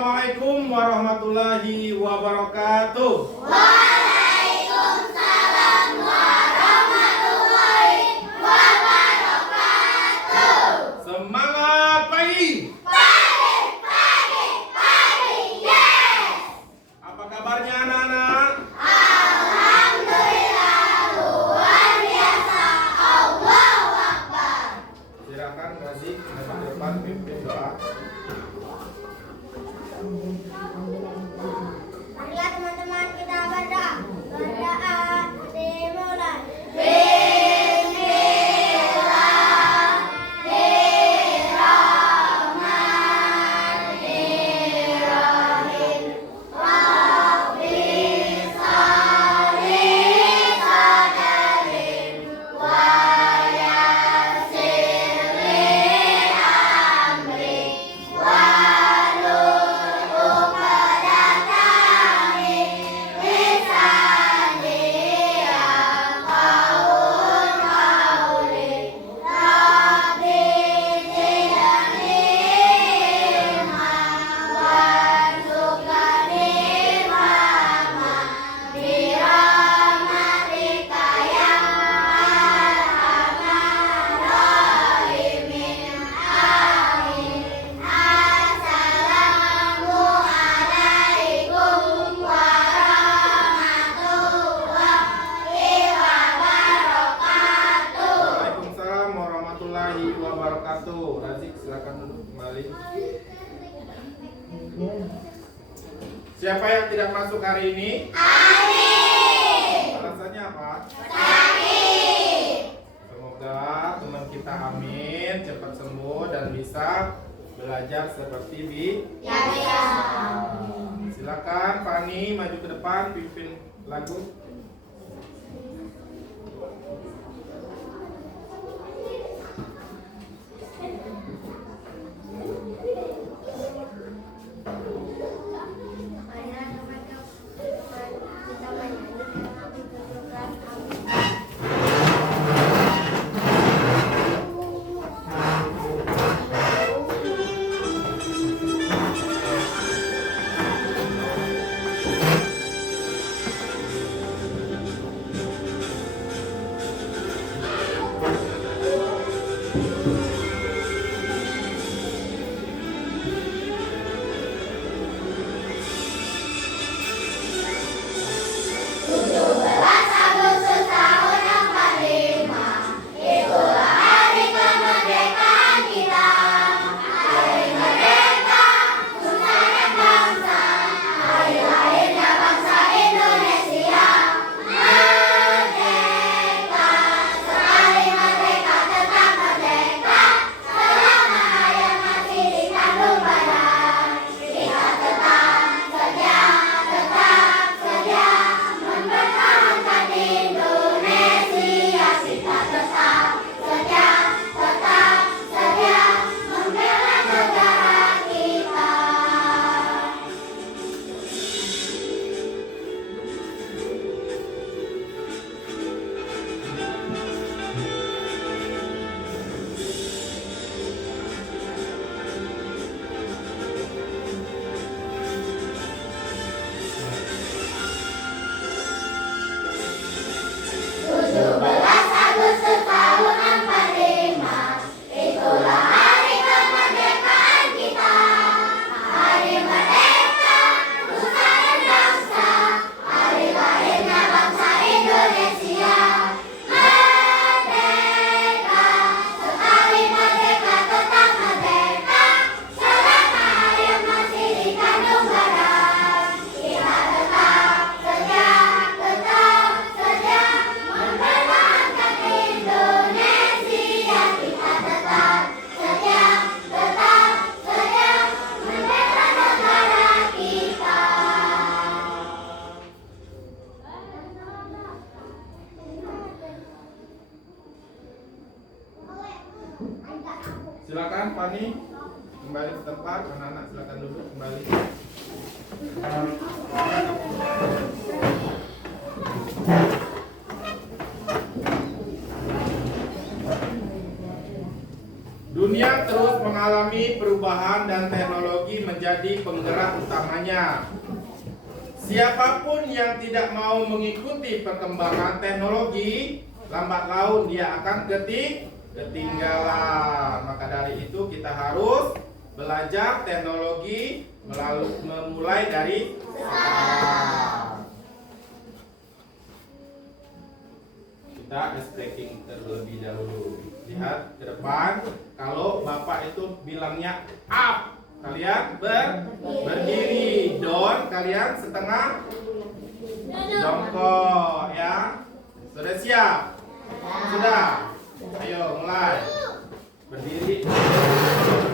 Assalamualaikum warahmatullahi wabarakatuh. Waalaikumsalam warahmatullahi wabarakatuh. Semangat pagi. Pagi, yes. Apa kabarnya anak-anak? Alhamdulillah, luar biasa. Allahu Akbar. Silakan Razik ke depan pimpin doa. Marilah teman-teman kita berdoa. Berdoa dimulai. Bismillahirrahmanirrahim. Rabbi sholli sadri wa yassir li amri wahlul 'uqdatam min lisani yafqahu qawli. Rabbi zidni ilma warzuqni fahma birahmatika ya arhamar rahimin. Amin. Assalamu alaikum warahmatullahi wabarakatuh. Waalaikumsalam warahmatullahi wabarakatuh. Razik silakan duduk kembali. Siapa yang tidak masuk hari ini? Amin. Alasannya apa? Sakit. Semoga teman kita Amin cepat sembuh dan bisa belajar seperti Ya. Silakan Fani maju ke depan pimpin lagu. Marilah teman-teman kita menyanyi program Amin. Agustus tahun 45, itulah hari kemerdekaan kita. Hari merdeka, nusa dan bangsa, hari lahirnya bangsa Indonesia. Merdeka, sekali merdeka tetap merdeka, selama ayah masih dikandung badan. Kita tetap setia mempertahankan Indonesia. Kita tetap setia membela negara kita. Agustus tahun 45, itulah hari kemerdekaan kita. Hari merdeka, nusa dan bangsa, hari lahirnya bangsa Indonesia. Merdeka, sekali merdeka tetap merdeka, selama ayah masih dikandung badan. Kita tetap setia mempertahankan Indonesia. Kita tetap setia membela negara kita. Silakan Fani kembali ke tempat. Anak-anak silakan duduk kembali. Dunia terus mengalami perubahan dan teknologi menjadi menjadi penggerak utamanya. Siapapun yang tidak mau mengikuti perkembangan teknologi, lambat laun dia akan ketinggalan. Maka dari itu kita harus belajar teknologi memulai dari sekarang. Kita stacking terlebih dahulu. Lihat ke depan. Kalau Bapak itu bilangnya up, kalian berdiri. Down, kalian setengah jongkok ya. Sudah siap? Sudah. Ayo mulai. Berdiri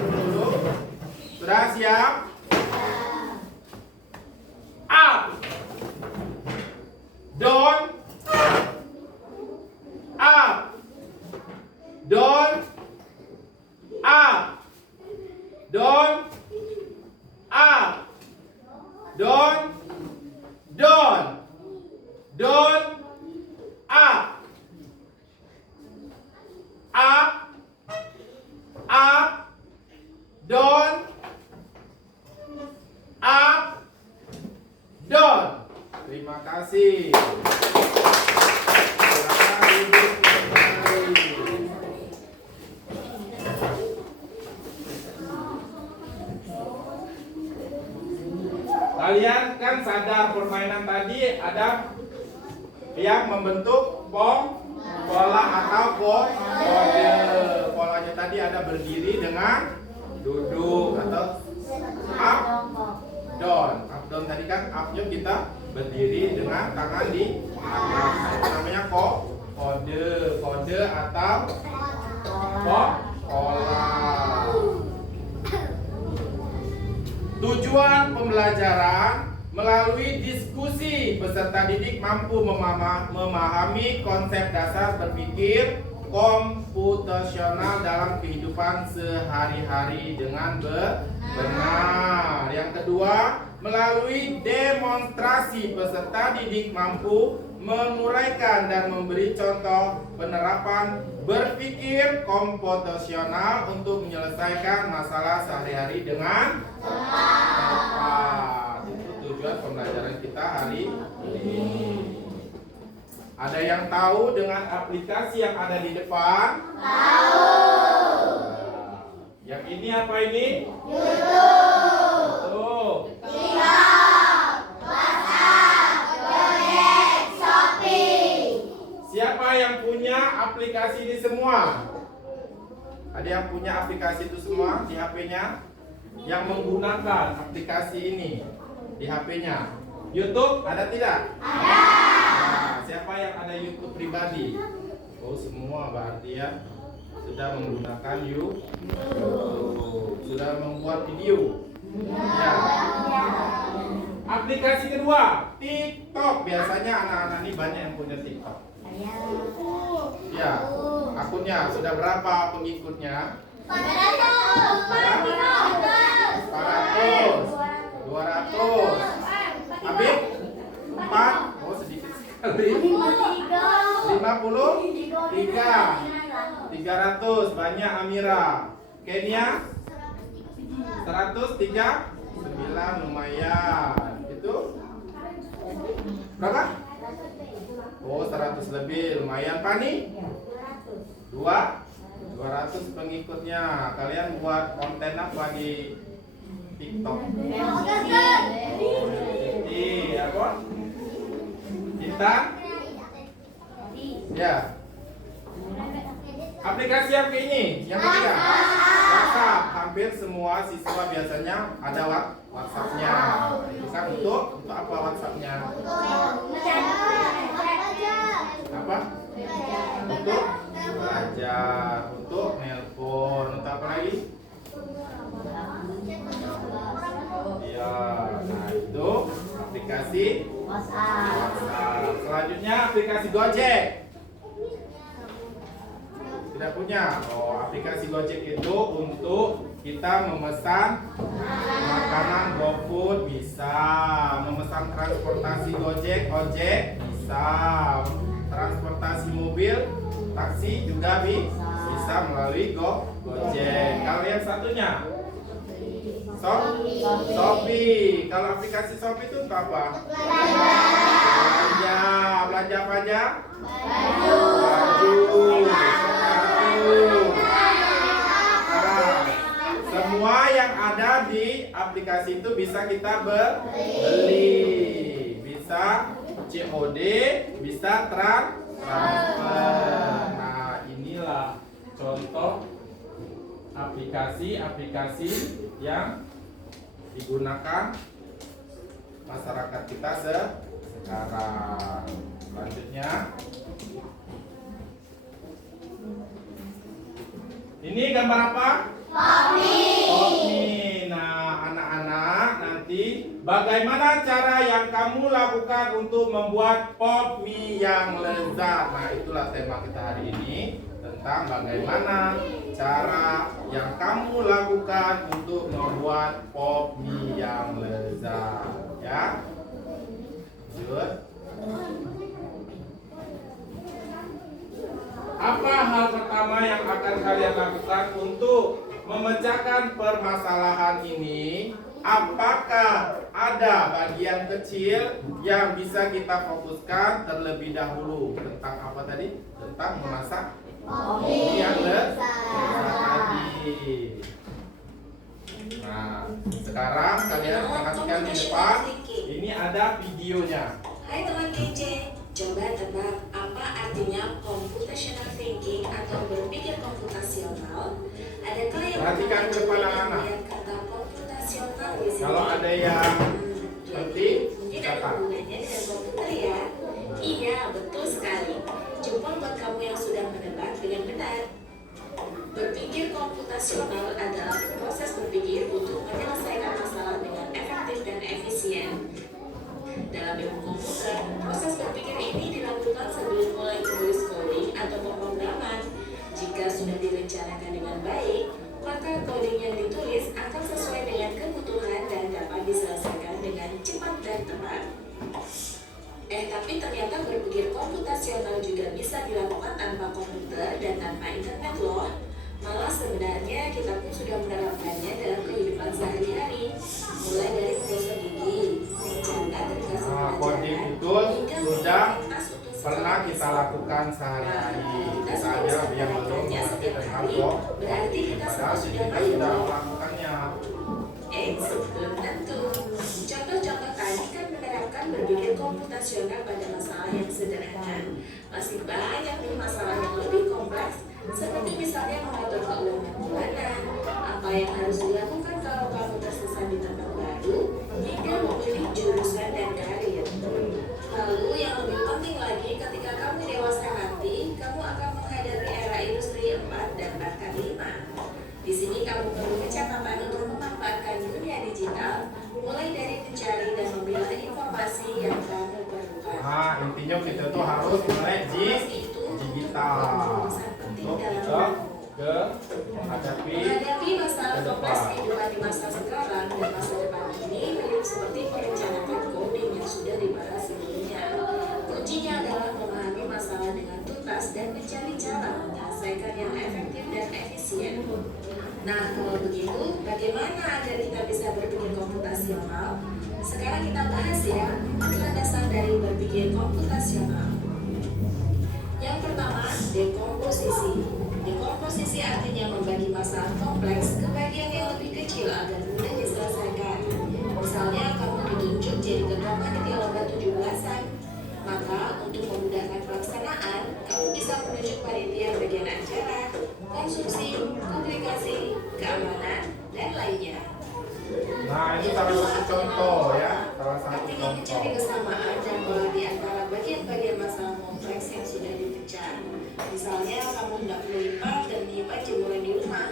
dulu. Sudah siap? Up. Down. Up. Down. Up. Down. Up. Down. Down. Down. Up. Up. Up. Down. Up. Down. Terima kasih. Silakan duduk kembali. Kalian kan sadar permainan tadi ada yang membentuk pola atau kode. Polanya tadi ada berdiri dengan duduk atau up down. Up down tadi kan up-nya kita berdiri dengan tangan di atas. Itu namanya kode atau pola. Tujuan pembelajaran melalui diskusi peserta didik mampu memahami konsep dasar berpikir komputasional dalam kehidupan sehari-hari dengan benar. Yang kedua, melalui demonstrasi peserta didik mampu menguraikan dan memberi contoh penerapan berpikir komputasional untuk menyelesaikan masalah sehari-hari dengan tepat. Itu tujuan pembelajaran kita hari ini. Ada yang tahu dengan aplikasi yang ada di depan? Tahu. Yang ini apa ini? YouTube. TikTok, WhatsApp, Gojek, Shopee. Siapa yang punya aplikasi ini semua? Ada yang punya aplikasi itu semua di HP-nya? Yang menggunakan aplikasi ini di HP-nya? YouTube ada tidak? Ada. Nah, siapa yang ada YouTube pribadi? Oh, semua berarti ya sudah menggunakan YouTube, sudah membuat video. Ya. Aplikasi kedua, TikTok. Biasanya anak-anak ini banyak yang punya TikTok. Ya, akunnya sudah berapa pengikutnya? 400, 200, habis 4, oh sedikit sekali. 53, 300, banyak Amira. Kenya 139, lumayan. Itu berapa? Oh 100 lebih, lumayan. Pani 200 pengikutnya. Kalian buat konten apa di TikTok? Apa? Cinta? Ya. Aplikasi apa ini? Yang ketiga, WhatsApp. Hampir semua siswa biasanya ada WhatsApp-nya. Itu kan untuk apa WhatsApp-nya? Apa? Untuk belajar, untuk nelpon, untuk apa lagi? Ya, nah itu aplikasi WhatsApp. Selanjutnya aplikasi Gojek. Tidak punya. Oh, aplikasi Gojek itu untuk kita memesan makanan GoFood bisa, memesan transportasi Gojek, ojek bisa, transportasi mobil, taksi juga bisa melalui Gojek. Kalau yang satunya Shopee. Kalau aplikasi Shopee itu untuk apa? Belanja. Belanja apa aja? Baju. Semua yang ada di aplikasi itu bisa kita beli. Bisa COD, bisa transfer. Nah, inilah contoh aplikasi-aplikasi yang digunakan masyarakat kita sekarang. Selanjutnya, ini gambar apa? Kopi. Nah, anak-anak, nanti bagaimana cara yang kamu lakukan untuk membuat pop mie yang lezat? Nah, itulah tema kita hari ini, tentang bagaimana cara yang kamu lakukan untuk membuat pop mie yang lezat, ya. Lanjut. Apa hal pertama yang akan kalian lakukan untuk memecahkan permasalahan ini? Apakah ada bagian kecil yang bisa kita fokuskan terlebih dahulu? Tentang apa tadi? Tentang memasak yang tadi. Nah, sekarang kalian perhatikan di depan. Ini ada videonya. Hai teman KJ, coba tebak apa artinya computational thinking atau berpikir komputasional? Adakah yang Perhatikan ke depan anak-anak. melihat kata komputasional di sini? Kalau ada yang Jadi, mungkin ada catat. hubungannya dengan komputer ya? Iya, betul sekali. Jempol buat kamu yang sudah menebak dengan benar. Berpikir komputasional adalah proses berpikir untuk menyelesaikan masalah dengan efektif dan efisien. Dalam ilmu komputer, proses berpikir ini dilakukan sebelum mulai menulis coding atau pemrograman. Jika sudah direncanakan dengan baik, maka coding yang ditulis akan sesuai dengan kebutuhan dan dapat diselesaikan dengan cepat dan tepat. Tapi ternyata berpikir komputasional juga bisa dilakukan tanpa komputer dan tanpa internet loh. Malah sebenarnya kita pun sudah menerapkannya dalam kehidupan sehari-hari. Mulai dari menggosok gigi, mencatat dan kasih Coding itu sudah pernah kita lakukan sehari-hari. Kita aja yang belum mengerti tentang berarti kita padahal sudah kita baik sudah loh. melakukannya. Belum tentu. Contoh-contoh tadi kan menerapkan berpikir komputasional pada masalah yang sederhana. Masih banyak nih masalah yang lebih kompleks, seperti misalnya mengatur keuangan bulanan, apa yang harus dilakukan kalau kamu tersesat di tempat baru, hingga memilih jurusan dan karir. Lalu yang lebih penting lagi, ketika kamu dewasa nanti, kamu akan menghadapi era industri 4 dan bahkan 5. Di sini kamu perlu kecakapan untuk memanfaatkan dunia digital, mulai dari mencari dan memilah informasi yang kamu perlukan. Nah, intinya kita tuh harus melek digital untuk kita menghadapi masalah kompleks kehidupan di masa sekarang dan masa depan ini mirip seperti merencanakan coding yang sudah dibahas sebelumnya. Kuncinya adalah memahami masalah dengan tuntas dan mencari cara menyelesaikan yang efektif dan efisien. Nah, kalau begitu, bagaimana agar kita bisa berpikir komputasional? Sekarang kita bahas ya, landasan dari berpikir komputasional. Yang pertama, dekomposisi. Dekomposisi artinya membagi masalah kompleks ke bagian yang lebih kecil agar mudah diselesaikan. Misalnya, kamu ditunjuk jadi ketua panitia lomba 17-an. Maka, untuk memudahkan pelaksanaan, kamu bisa menunjuk panitia bagian acara, konsumsi, komunikasi, keamanan, dan lainnya. Nah, itu salah satu contoh ya, salah satu Artinya mencari contoh. kesamaan dan pola di antara bagian-bagian masalah kompleks yang sudah dipecah. Misalnya, kamu tidak perlu lipat dan menyimpan jemuran di rumah,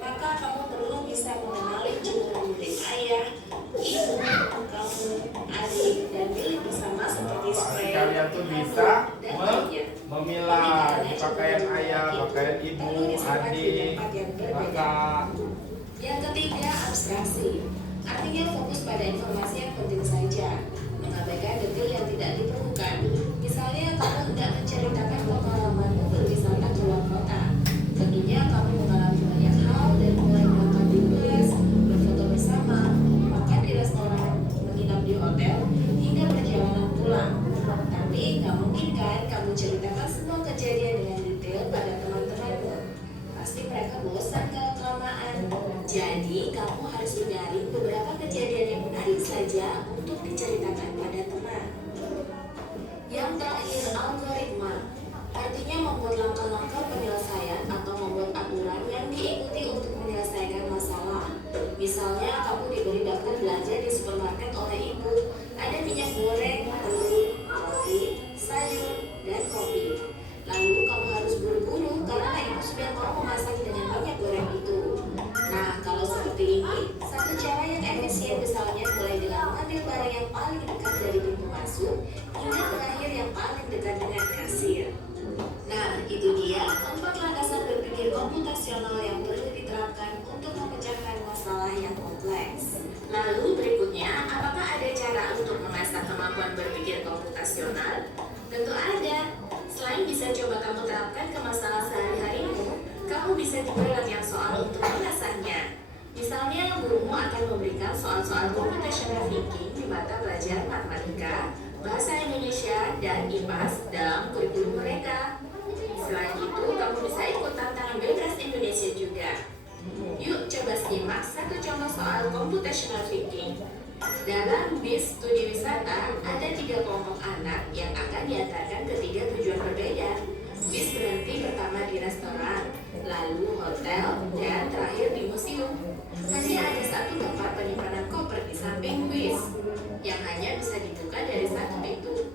maka kamu perlu bisa mengenali jemuran milik ayah, ibu, kamu, adik, dan milik bersama seperti spray, Kalian tuh bisa dan lainnya. memilah di pakaian ayah, pakaian ibu, adik, kakak. Yang ketiga, abstraksi. Artinya fokus pada informasi yang penting saja, mengabaikan detail yang tidak diperlukan. Misalnya, kamu hendak menceritakan pengalamanmu berwisata ke luar kota. Tentunya kamu mengalami banyak hal dari mulai berangkat di bus, berfoto bersama, saja untuk diceritakan pada teman. Yang terakhir, algoritma. Artinya membuat langkah-langkah penyelesaian atau membuat aturan yang diikuti untuk menyelesaikan masalah. Misalnya, kamu diberi daftar belanja di supermarket oleh ibu. Ada minyak goreng, telur, roti, sayur, dan kopi. Lalu kamu harus buru-buru karena ibu sudah mau memasak dengan minyak goreng itu. Nah, kalau seperti ini, satu cara yang efisien misalnya mulai dengan mengambil barang yang paling dekat dari pintu masuk hingga terakhir yang paling dekat dengan kasir. Nah, itu dia 4 landasan berpikir komputasional yang perlu diterapkan untuk memecahkan masalah yang kompleks. Lalu berikutnya, apakah ada cara untuk mengasah kemampuan berpikir komputasional? Tentu ada. Selain bisa coba kamu terapkan ke masalah sehari-harimu, kamu bisa juga latihan soal untuk mengasahnya. Misalnya, gurumu akan memberikan soal-soal computational thinking di mata pelajaran matematika, bahasa Indonesia, dan IPAS dalam kurikulum mereka. Selain itu, kamu bisa ikut tantangan bebas Indonesia juga. Yuk coba simak satu contoh soal computational thinking. Dalam BIS studi wisata, ada 3 kelompok anak yang akan diantarkan ke 3 tujuan berbeda. BIS berhenti pertama di restoran, lalu hotel, dan terakhir di museum. Hanya ada satu tempat penyimpanan koper di samping BIS, yang hanya bisa dibuka dari satu pintu.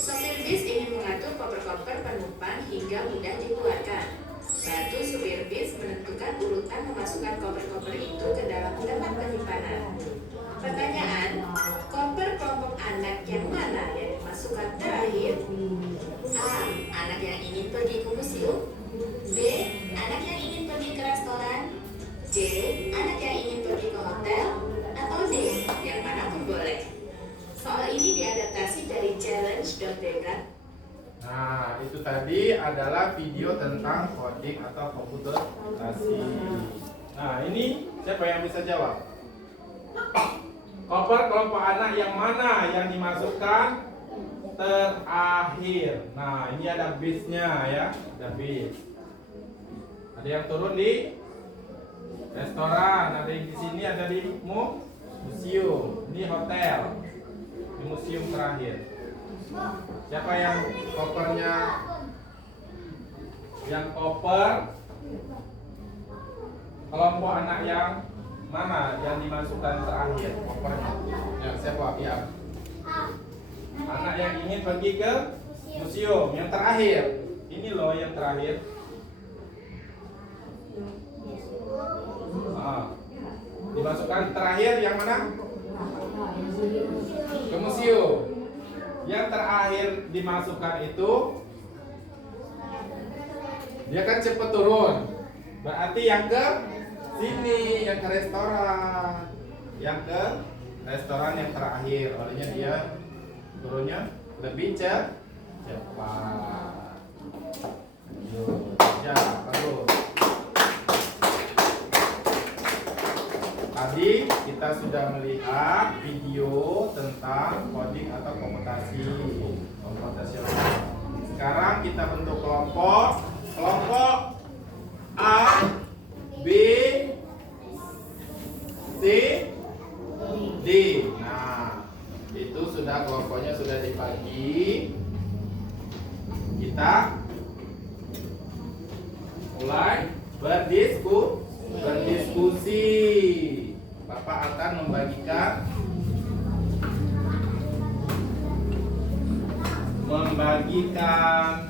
Sopir bis ingin mengatur koper-koper penumpang hingga mudah dikeluarkan. Bantu supir bis menentukan urutan memasukkan koper-koper itu ke dalam tempat penyimpanan. Pertanyaan, koper kelompok anak yang mana yang dimasukkan terakhir? A. Anak yang ingin pergi ke museum. B. Anak yang ingin pergi ke restoran. C. Anak yang ingin pergi ke hotel. Atau D. Yang mana pun boleh. Soal ini diadaptasi dari challenge.dekat. Nah, itu tadi adalah video tentang coding atau komputasi. Nah, ini siapa yang bisa jawab? Koper kelompok anak yang mana yang dimasukkan terakhir? Nah, ini ada bisnya ya, ada bis. Ada yang turun di restoran, ada yang di sini, ada di museum. Ini hotel. Di museum terakhir. Siapa yang kopernya? Yang koper kelompok anak yang mana yang dimasukkan terakhir kopernya? Ya, siapa? Ya. Anak yang ingin pergi ke museum yang terakhir. Ini loh yang terakhir. Dimasukkan terakhir yang mana? Ke museum. Yang terakhir dimasukkan itu dia kan cepat turun. Berarti yang ke sini, yang ke restoran. Yang ke restoran yang terakhir. Olehnya dia turunnya lebih cepat. Ya, bagus. Tadi kita sudah melihat video tentang coding atau komputasional. Sekarang kita bentuk kelompok A, B, C, D. Nah, itu sudah kelompoknya sudah dibagi. Kita mulai berdiskusi. Bapak akan membagikan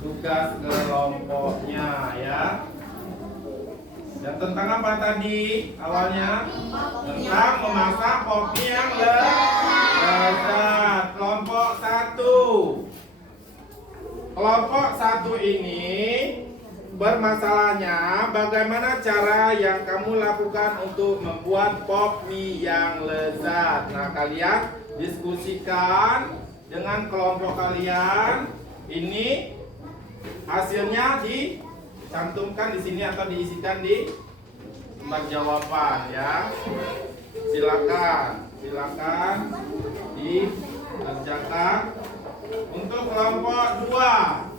tugas kelompoknya ya. Dan tentang apa tadi awalnya? Tentang memasak kopi yang lezat. Kelompok 1. Kelompok 1 ini bermasalahnya bagaimana cara yang kamu lakukan untuk membuat pop mie yang lezat. Nah, kalian diskusikan dengan kelompok kalian. Ini hasilnya dicantumkan di sini atau diisikan di tempat jawaban ya. Silakan dikerjakan. Untuk kelompok 2.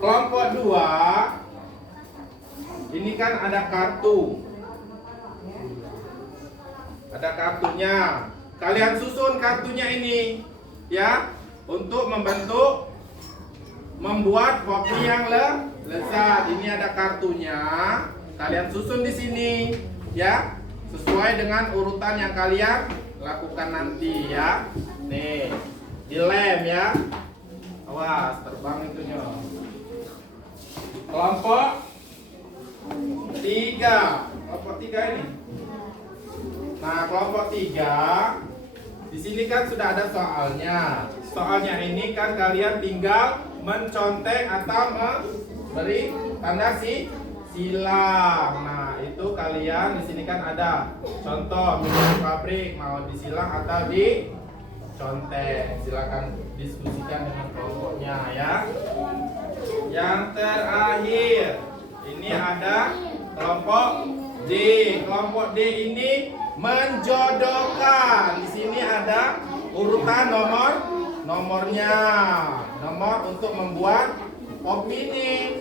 Kelompok 2 ini kan ada kartu. Ada kartunya. Kalian susun kartunya ini ya untuk membuat pop mie yang lezat. Ini ada kartunya. Kalian susun di sini ya, sesuai dengan urutan yang kalian lakukan nanti ya. Nih, dilem ya. Awas, terbang itunya. Kelompok 3. Kelompok 3 ini. Nah, kelompok 3 di sini kan sudah ada soalnya. Soalnya ini kan kalian tinggal mencontek atau memberi tanda silang. Nah, itu kalian di sini kan ada contoh milik pabrik mau disilang atau dicontek. Silakan diskusikan dengan kelompoknya ya. Yang terakhir ini ada kelompok D. Kelompok D ini menjodohkan. Di sini ada urutan nomornya. Nomor untuk membuat pop mie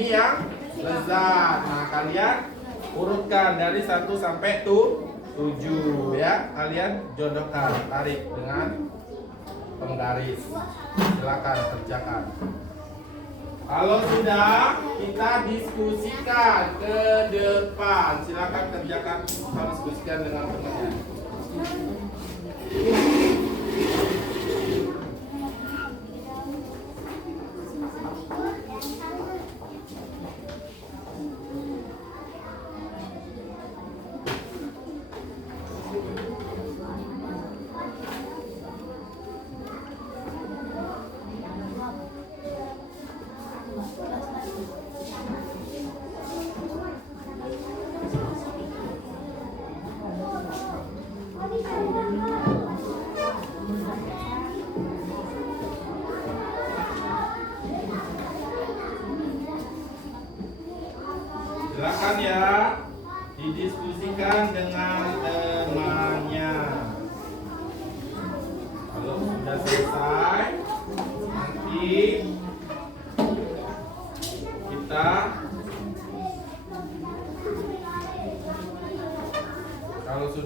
yang lezat. Nah, kalian urutkan dari 1 sampai 7 ya. Kalian jodohkan, tarik dengan penggaris. Silakan kerjakan. Kalau sudah, kita diskusikan ke depan. Silakan kerjakan, diskusikan dengan temannya. Silakan ya, didiskusikan dengan temannya. Kalau sudah selesai,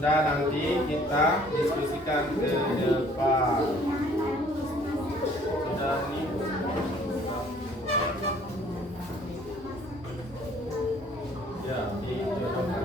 nanti kita diskusikan ke depan. Sudah nih. Ya, dijodohkan.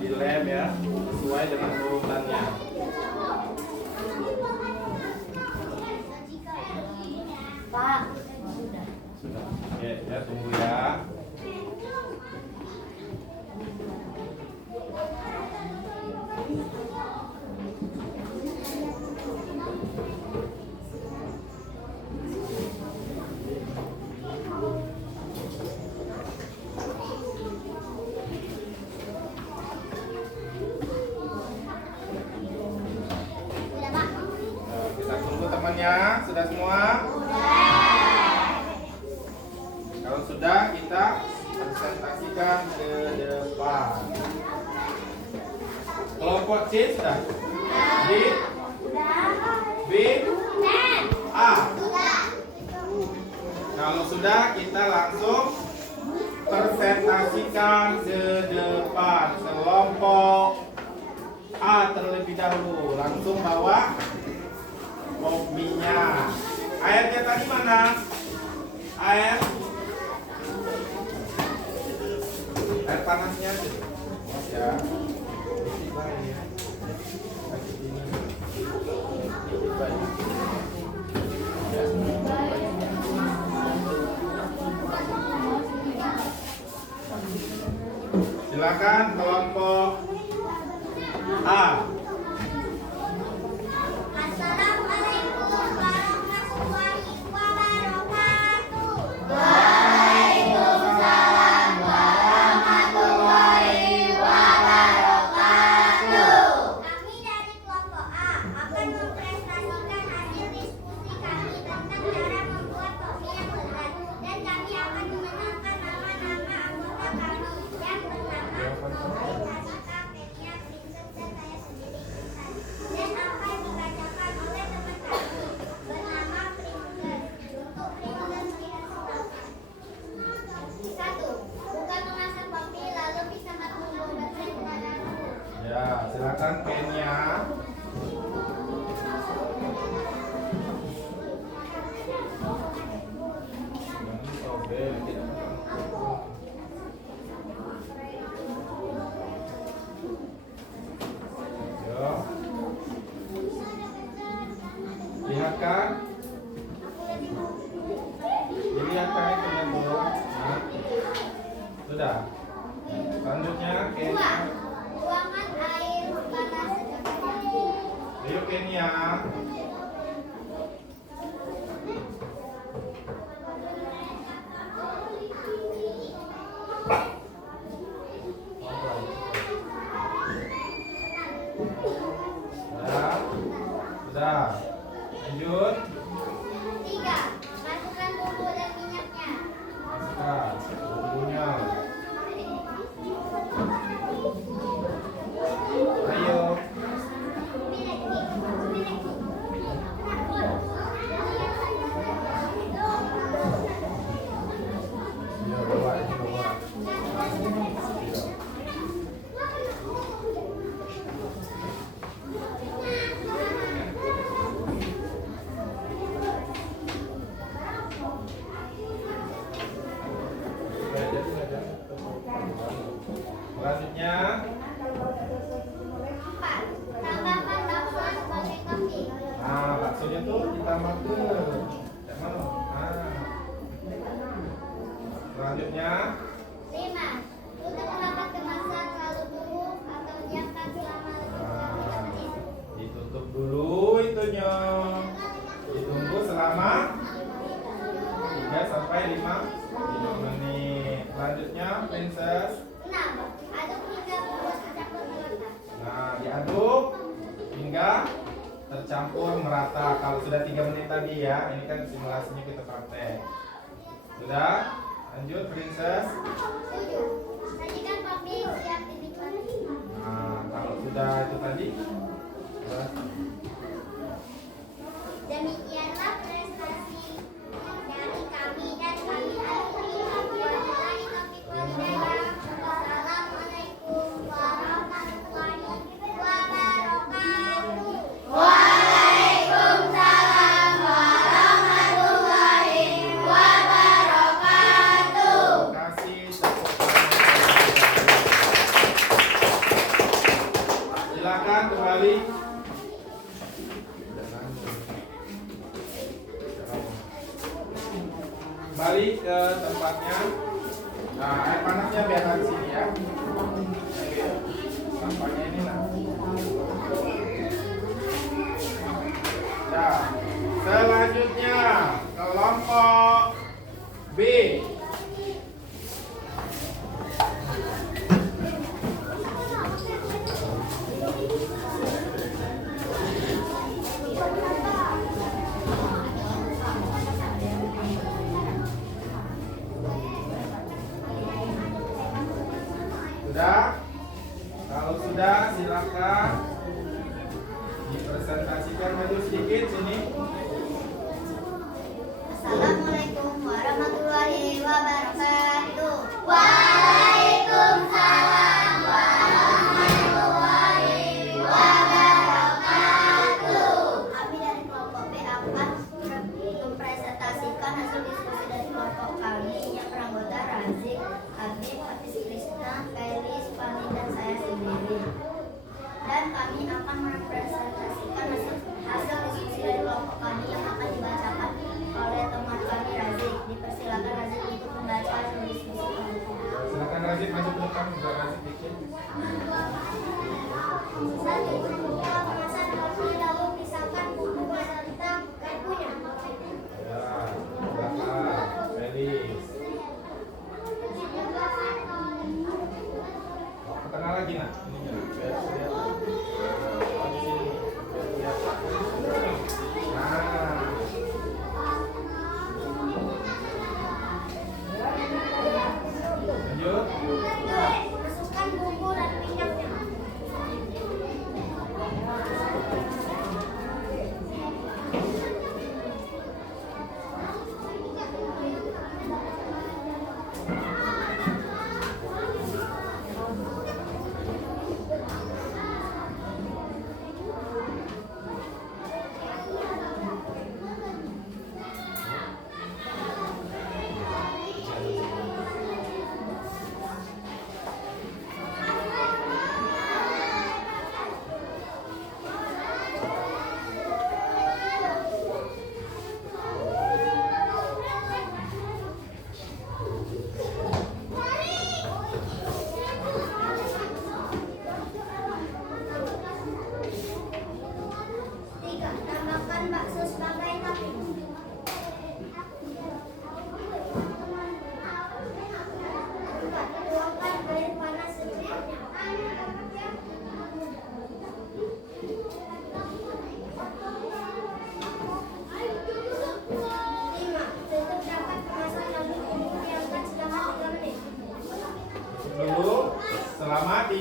Dilem ya, sesuai dengan urutannya. Pak. Sudah. Oke, ya tunggu ya. Kita tunggu temannya, sudah semua? Kalau sudah, kita presentasikan ke depan. Kelompok C sudah? D? B? A? Kalau sudah, kita langsung presentasikan ke depan. Kelompok A terlebih dahulu, langsung bawa pop mie-nya. Airnya tadi mana? Air panasnya aja. Ya. Silakan kelompok A. Assalamualaikum warahmatullahi wabarakatuh. Waalaikumsalam warahmatullahi wabarakatuh. Kami dari kelompok A akan mempresentasikan hasil diskusi kami tentang cara membuat topi yang lezat, dan kami akan mengenalkan nama-nama anggota kami yang bernama Mohamed, Hasika, Kenia, Princess, dan saya sendiri Intan. Dan akan dibacakan oleh teman kami bernama Princess. Untuk Princess lihat silakan. 1. Buka mengasah topi lalu bisa membuat kendaraan. Ya, silakan pennya. Yo. Lihatkan. Dilihatkan itunya tuh. Nah. Sudah. Selanjutnya Kenia. Buangan air panas secepatnya. Ayo Kenia. Sudah. Lanjut. 3. Masukkan bumbu dan minyaknya. Masukkan bumbunya. Ayo. Ya, bawa ini bawa. Selanjutnya 4. Tambahkan bakso sebagai topping. nah, baksonya tuh ditambah ke yang mana? Selanjutnya 5. Untuk merapat kemasan lalu tunggu atau diamkan selama lebih kurang 3 menit. ditutup dulu itunya. Ditunggu selama 3 sampai 5 menit. Selanjutnya Princess. 6. Aduk hingga membuat tercampur merata. Nah, diaduk hingga tercampur merata. Kalau sudah 3 menit tadi ya, ini kan simulasinya kita praktek. Sudah? Lanjut Princess. 7. Sajikan topping siap dinikmati. Nah, kalau sudah itu tadi, Demikianlah prestasi dari kami dan kami akhiri. Wabillahi taufiq wal hidayah. Wassalamualaikum warahmatullahi wabarakatuh. Waalaikumsalam warahmatullahi wabarakatuh. terima kasih. Silakan kembali. Kembali ke tempatnya. Nah, air panasnya biarkan di sini ya. Tampaknya ini lah. Nah, selanjutnya kelompok B. Sudah? Kalau sudah silakan dipresentasikan maju sedikit sini. Assalamualaikum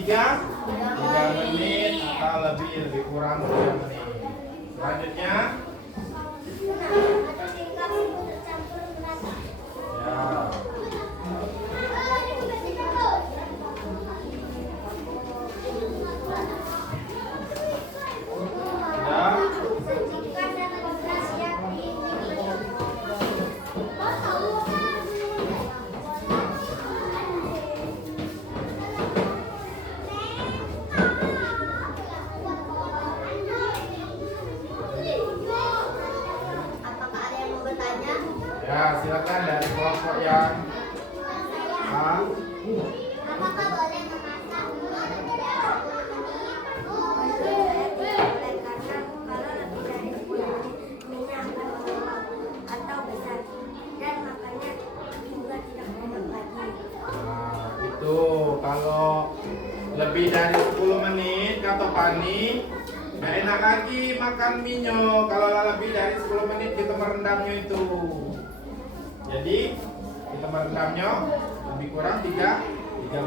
3 menit atau lebih kurang 3 menit. Selanjutnya Ketika bumbu tercampur merata. ya. Sudah. Sajikan dan beras siap diminum. Apakah ada yang mau bertanya? Ya, silakan dari kelompok yang A. Apakah boleh memasak mie tidak 10 menit? Boleh, karena kalau lebih dari 10 menit mie akan menguap atau besar dan makannya juga tidak enak lagi. Nah, itu kalau lebih dari 10 menit kata Pani, nggak enak lagi makan minyo. Kalau lebih dari 10 menit kita merendamnya itu. Jadi kita merendamnya lebih kurang 3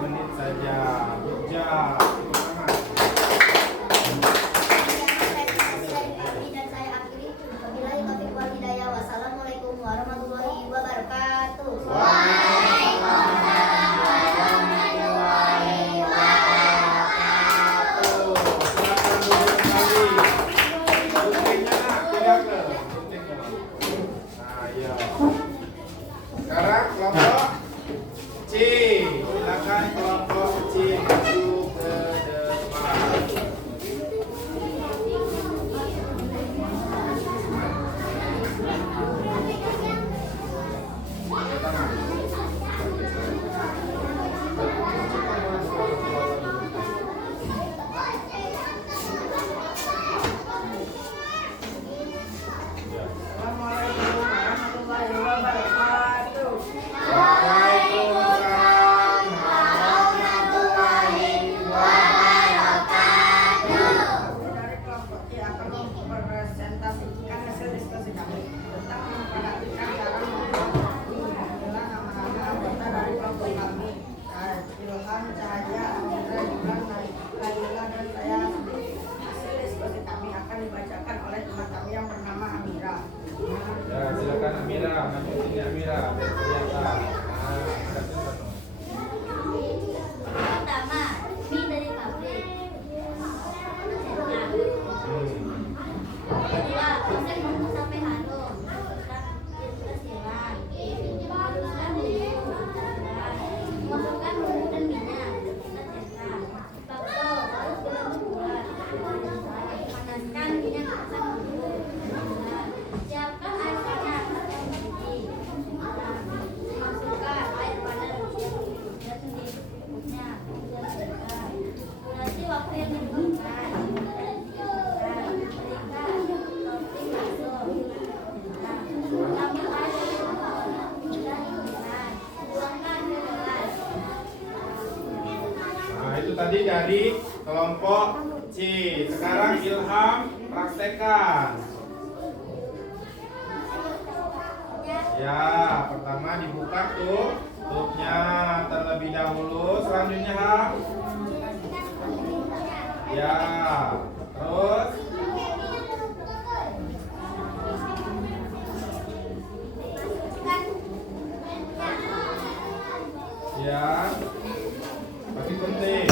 menit saja. Bijak. Tepuk tangan. Dan saya akhiri. Wabillahi taufiq wal hidayah. Wassalamualaikum warahmatullahi wabarakatuh. Silakan duduk kembali. Guntingnya nak, tidak ke? Guntingnya. Nah, ya. Sekarang kelompok C. Silakan kelompok C masuk ke depan. Assalamualaikum warahmatullahi wabarakatuh. Waalaikumsalam warahmatullahi wabarakatuh. Dari kelompok C akan mempresentasikan hasil diskusi kami tentang memperhatikan cara membuat mie. Inilah nama-nama anggota dari kelompok kami. Ilham, Cahaya, Amira, Gibran, Nabila, dan saya sendiri. Hasil diskusi kami akan dibacakan oleh teman kami yang bernama Amira. Ya, silakan Amira, maju sini Amira, biar kelihatan. Nah, kasih penuh. Pertama, mie dari pabrik. Kedua, proses bumbu sampai halus. Kita siram. Haluskan bumbu. Masukkan bumbu dan minyak. Kita cetak. Bakso, harus belum bulat. Panaskan minyak pasang bumbu. Siapkan air panas atau mendidih. Masukkan air panas dan sendiri secukupnya. Durasi waktu yang dibutuhkan. Berikan topping bakso. Tambah air dan irisan. Tuangkan ke gelas. Nah, itu tadi dari kelompok C. Sekarang Ilham praktekkan. Ya, pertama dibuka tuh tutupnya terlebih dahulu. Selanjutnya Ham. Ya, terus ya, pakai gunting.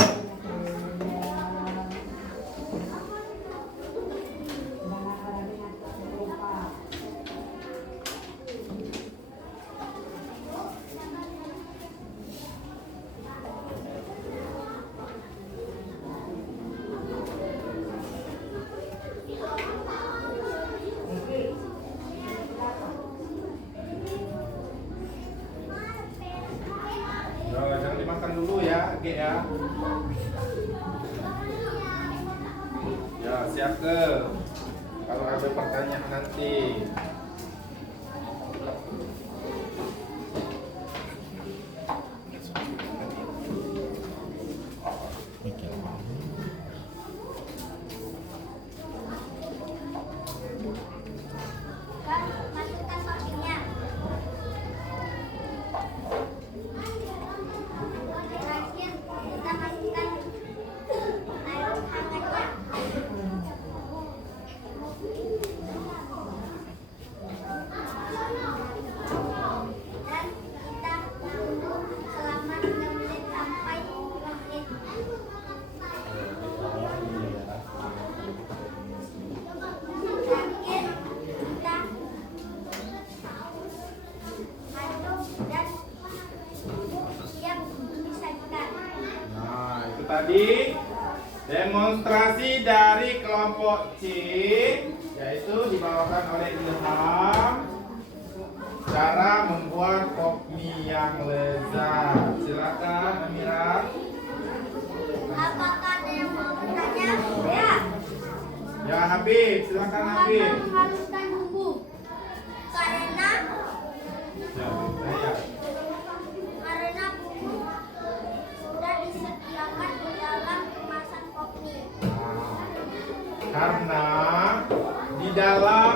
Jangan dimakan dulu ya, Ge ya. Ya, siap ke? Kalau ada pertanyaan nanti. Masukkan toppingnya. Terakhir kita masukkan tadi demonstrasi dari kelompok C, yaitu dibawakan oleh Ilham, cara membuat pop mie yang lezat. Silakan Amira. Apakah ada yang mau bertanya? Ya. Ya Habib, silakan Habib. Menghaluskan bumbu. Karena Ya, saya. karena bumbu sudah disediakan di dalam kemasan pop mie. Karena di dalam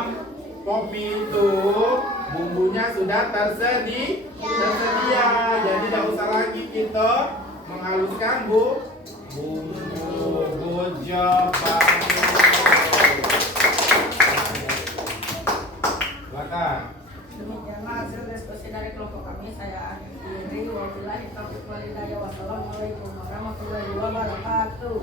pop mie itu bumbunya sudah tersedia. Jadi tidak usah lagi kita menghaluskan bumbu. Good job, silakan. Demikianlah hasil diskusi dari kelompok kami. Saya akhiri. Wabillahi taufiq wal hidayah. Wassalamualaikum warahmatullahi wabarakatuh.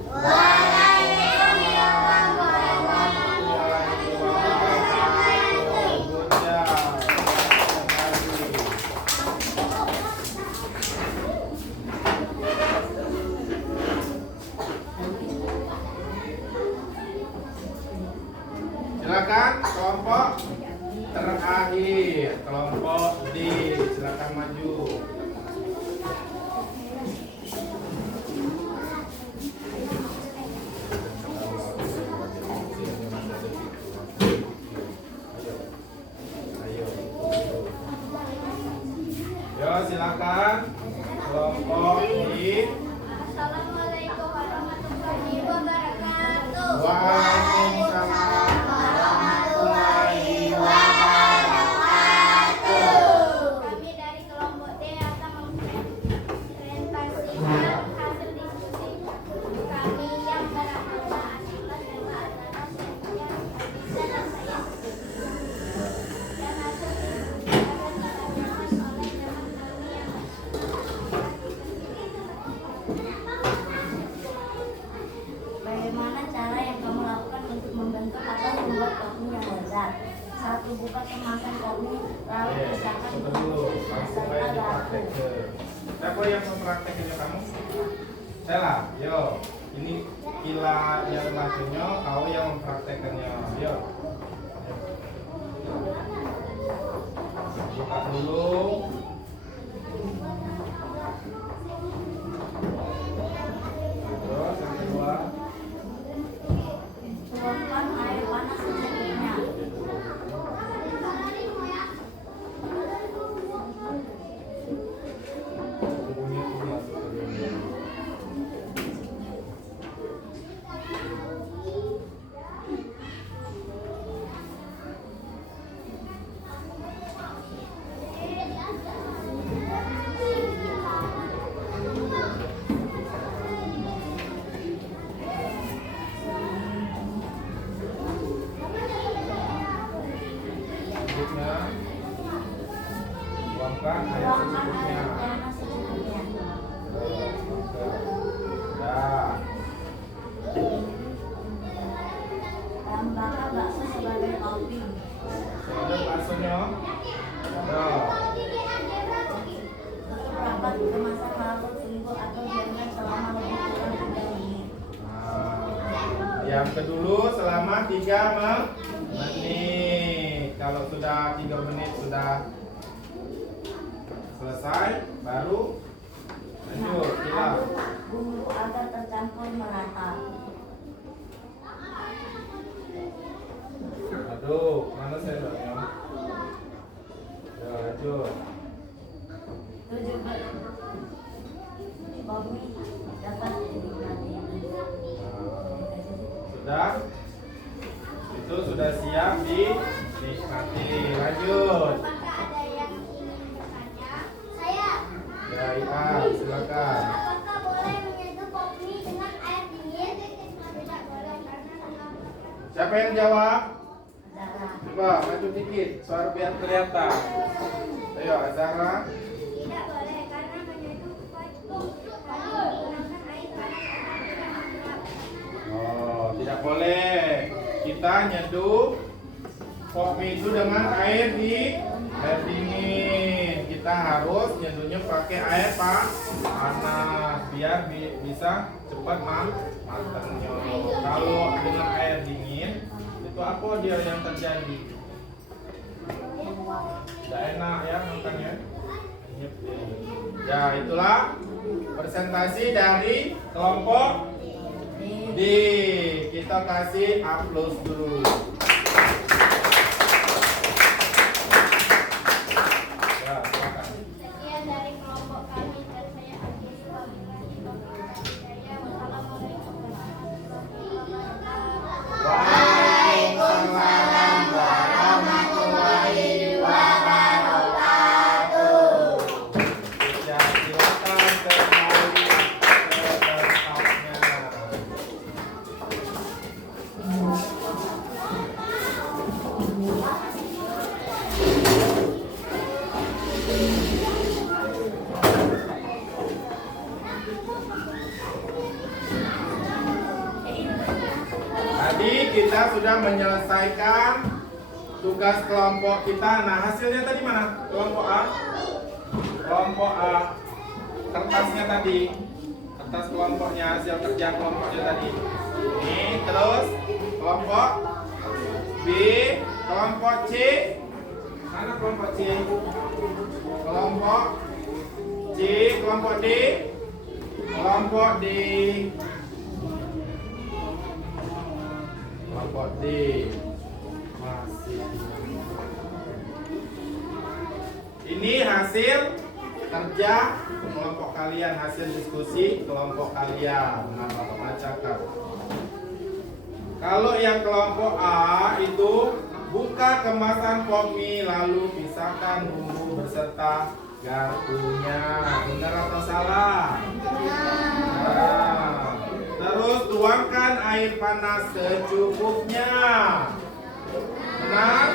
Silakan kelompok terakhir, kelompok D, silakan maju. Yo, silakan kelompok D. Assalamualaikum warahmatullahi wabarakatuh. Waalaikumsalam warahmatullahi Kami dari kelompok D akan mempresentasikan hasil diskusi kami yang berawal akibat tema antara saya dan saya. Dan hasil diskusi akan ditanyakan oleh teman kami yang bagaimana cara yang kamu lakukan untuk membentuk atau membuat pop mie yang lezat? 1. Buka kemasan pop mie, lalu pisahkan bumbu Langsung beserta aja garpu. dipraktekin. Siapa yang mempraktekinnya kamu? Saya lah, yo. Ini Kila yang lakunya, kau yang mempraktekannya. Yo. Buka dulu. Terus yang kedua. Tuangkan air panas secukupnya. Bumbunya itu masuk ke dalam. Selanjutnya, tuangkan air Tuangkan air secukupnya. panas secukupnya. Dah. Tambahkan bakso sebagai topping. Sudah baksonya. Dah. Tutup rapat kemasan lalu tunggu atau diamkan selama lebih kurang 3 menit. Yang kedulu selama 3 menit. Kalau sudah 3 menit sudah selesai, baru lanjut. Kila. Aduk bumbu agar tercampur merata. Aduk. Mana sendoknya? Ya, lanjut. 7. Pop mie dapat dinikmati. Sudah? Itu sudah siap dinikmati. Lanjut. Apakah ada yang ingin bertanya? Saya. Ya, Ikan, silakan. Apakah boleh menyeduh pop mie dengan air dingin? Tidak boleh karena sangat Siapa yang jawab? Zara. Coba maju dikit, suara biar kelihatan. Ayo, Azara. Tidak boleh karena menyeduh pop menggunakan air panas akan tidak akrab. Oh, tidak boleh. Kita nyeduh pop mie itu dengan air dingin. kita harus nyeduhnya pakai air panas biar bisa cepat matangnya. Kalau dengan air dingin itu apa dia yang terjadi? Tidak enak ya makannya. Ya, itulah presentasi dari kelompok D. Kita kasih aplaus dulu. Ya, silakan. Sekian dari kelompok kami dan saya akhiri wabillahi taufiq hidayah. Wassalamualaikum warahmatullahi wabarakatuh. Waalaikumsalam warahmatullahi wabarakatuh. Ya, silakan kembali ke tempatnya. Tadi kita sudah menyelesaikan tugas kelompok kita. Nah, hasilnya tadi mana? Kelompok A. Kelompok A. Kertasnya tadi. Kertas kelompoknya, hasil kerja kelompoknya tadi. Ini terus kelompok B, kelompok C. Mana kelompok C? Kelompok C, kelompok D. Kelompok D. Kelompok D masih. Ini hasil kerja kelompok kalian, hasil diskusi kelompok kalian. Nah, Bapak bacakan. Kalau yang kelompok A itu buka kemasan pop mie lalu pisahkan bumbu beserta garpunya. Benar atau salah? Nah, terus tuangkan air panas secukupnya. Benar?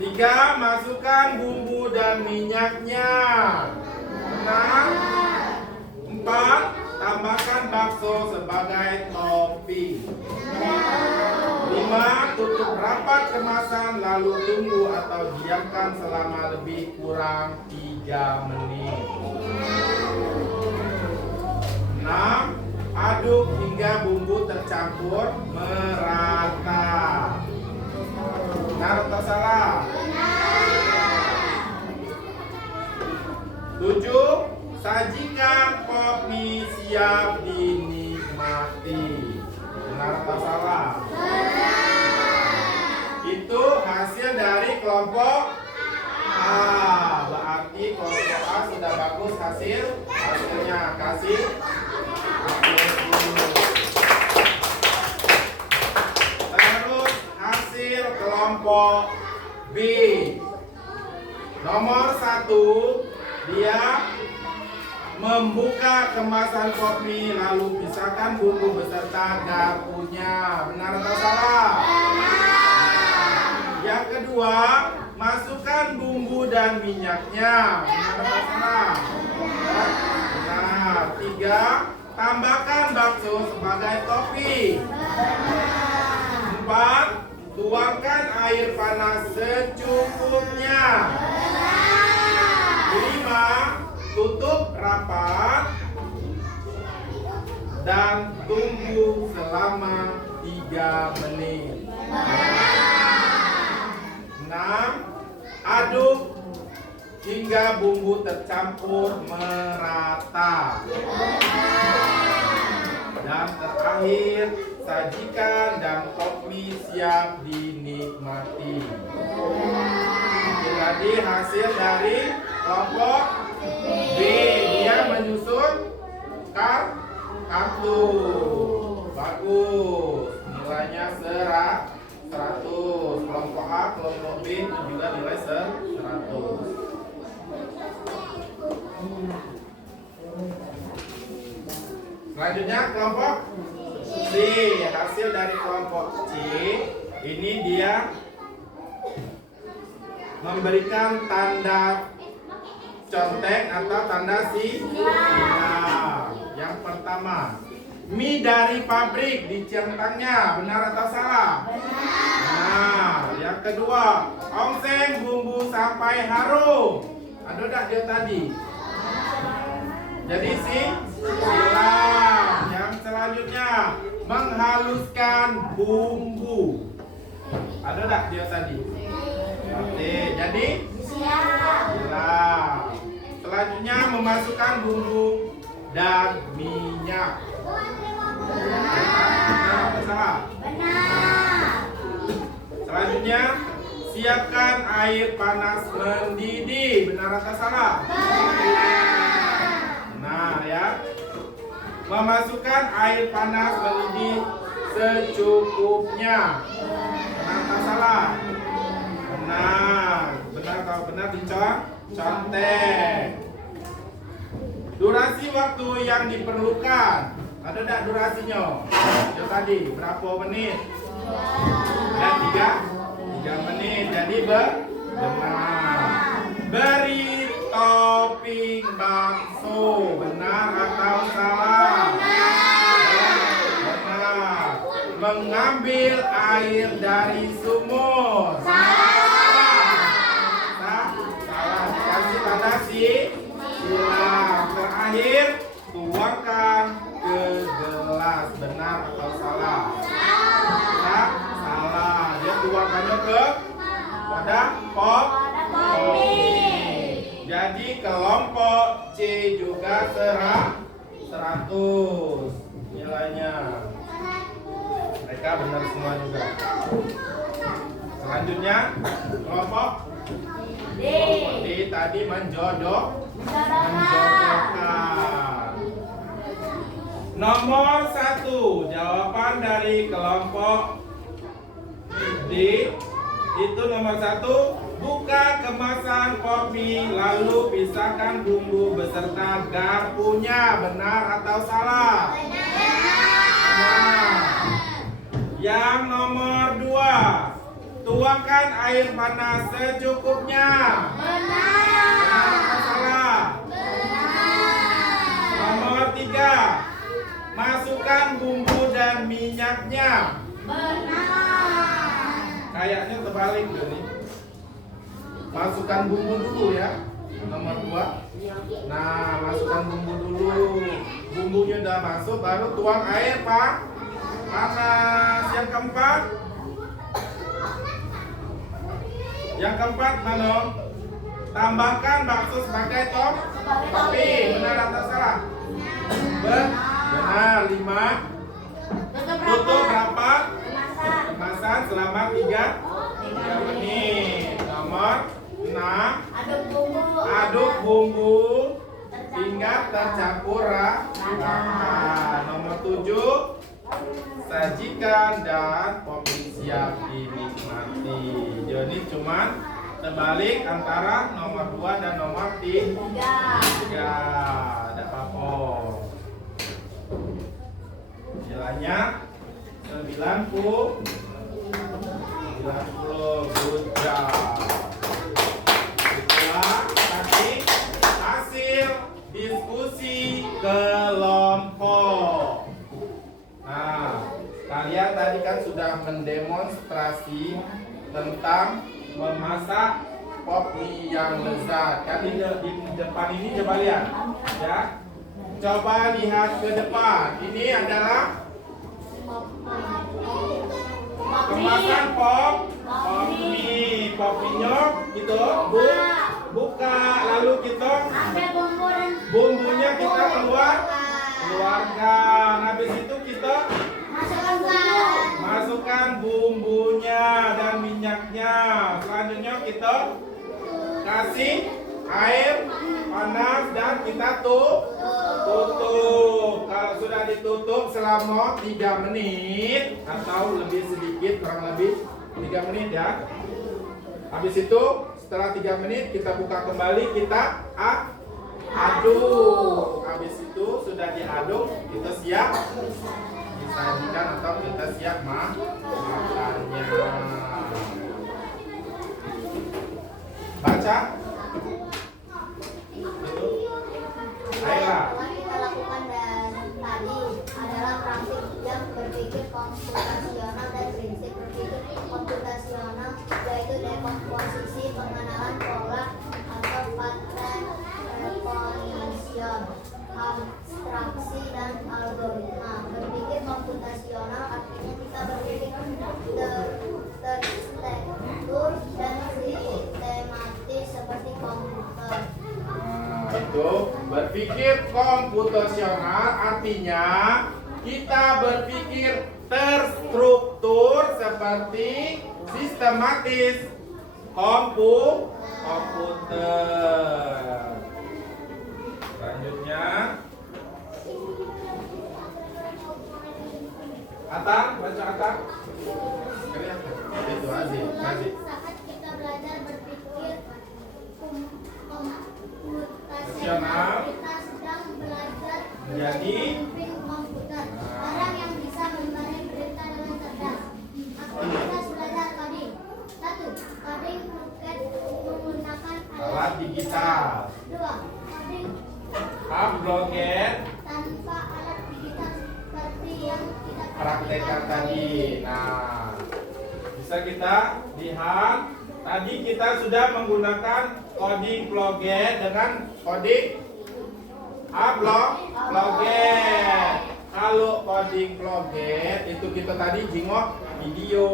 3. Masukkan bumbu dan minyaknya. Benar? 4. Tambahkan bakso sebagai topping. 5. Tutup rapat kemasan lalu tunggu atau diamkan selama lebih kurang 3 menit. 6. Aduk hingga bumbu tercampur merata. Benar atau salah? 7. Sajikan pop mie siap dinikmati. Benar atau salah? Itu hasil dari kelompok A. Berarti kelompok A sudah bagus hasilnya. Kasih aplaus dulu. Terus hasil kelompok B. Nomor 1, dia membuka kemasan pop mie lalu pisahkan bumbu beserta garpunya. Benar atau salah? Yang kedua, masukkan bumbu dan minyaknya. Benar atau salah? Benar. 3, tambahkan bakso sebagai topping. 4, tuangkan air panas secukupnya. 5, tutup rapat dan tunggu selama 3 menit. 6, aduk hingga bumbu tercampur merata. Dan terakhir, sajikan dan pop mie siap dinikmati. Itu tadi hasil dari kelompok B. Dia menyusun kartu. Bagus. Nilainya 100. Kelompok A, kelompok B itu juga nilai 100. Selanjutnya kelompok C. Hasil dari kelompok C ini dia memberikan tanda contek atau tanda sinyal. Yang pertama, mie dari pabrik di centangnya. Benar atau salah? Benar. Yang kedua, ongseng bumbu sampai harum. Ada tak dia tadi? Jadi silang. Yang selanjutnya menghaluskan bumbu. Ada tak dia tadi? Oke, jadi silang. Selanjutnya memasukkan bumbu dan minyak. Benar atau salah? Benar. Selanjutnya siapkan air panas mendidih. Benar atau salah? Benar ya. Memasukkan air panas mendidih secukupnya. Benar atau salah? Benar. Benar kalau benar dicontek. Durasi waktu yang diperlukan. Ada tak durasinya? Itu tadi berapa menit? Dan 3 menit. Jadi benar. Beri topping bakso. Benar atau salah? Benar. Mengambil air dari sumur. Salah. Dikasih pada silang. Terakhir tuangkan ke gelas. Benar atau salah? Salah. Dia tuangkannya ke wadah kopi. Jadi kelompok C juga 100 nilainya. Mereka benar semua juga. Selanjutnya kelompok D tadi menjodohkan. Nomor 1 jawaban dari kelompok D itu nomor 1. Buka kemasan kopi lalu pisahkan bumbu beserta garpunya. Benar atau salah? Benar. Yang nomor 2, tuangkan air panas secukupnya. Benar atau salah? Nomor 3, masukkan bumbu dan minyaknya. Kayaknya terbalik nih. Masukkan bumbu dulu ya. Nomor 2. Nah, masukkan bumbu dulu. Bumbunya udah masuk, baru tuang air panas. Yang keempat mana? Tambahkan bakso sebagai topping. Benar atau salah? Benar. 5. Tutup rapat kemasan selama 3 menit. Nomor 6, aduk bumbu hingga tercampur rata. Nomor 7, sajikan dan kopi siap dinikmati. Jadi cuman terbalik antara nomor 2 dan nomor 3. Ada apa-apa. Nilainya 90. Good job. Itulah tadi hasil diskusi kelompok. Nah, kalian tadi kan sudah mendemonstrasi tentang memasak pop mie yang lezat. Kan di depan ini coba lihat, ya. Coba lihat ke depan. Ini adalah kemasan pop mie. Pop mie-nya kita buka, lalu kita bumbunya kita keluarkan. Habis itu kita masukkan bumbunya dan minyaknya. Selanjutnya kita kasih air panas dan kita tutup. Kalau sudah ditutup selama 3 menit atau lebih sedikit, kurang lebih 3 menit ya. Habis itu setelah 3 menit kita buka kembali, kita aduk. Habis itu sudah diaduk, kita siap disajikan atau kita siap makannya. Baca. Ayolah. Yang kita lakukan dan tadi adalah praktik yang berpikir komputasional dan prinsip berpikir komputasional, yaitu dekomposisi, pengenalan pola atau pattern Tuh, berpikir komputasional artinya kita berpikir terstruktur seperti sistematis komputer. Selanjutnya, Ata, baca Ata. Itu Aziz. Saat kita belajar berpikir Rasional. kita sedang belajar Menjadi memimpin komputer, barang yang bisa memberi berita dengan cerdas. Aktivitas belajar coding. 1. Coding menggunakan alat digital. 2. Coding Upload tanpa alat digital seperti yang kita praktekkan tadi. Nah, bisa kita lihat tadi kita sudah menggunakan coding Ploget dengan coding Ploget. Kalau coding Ploget itu kita tadi jingok video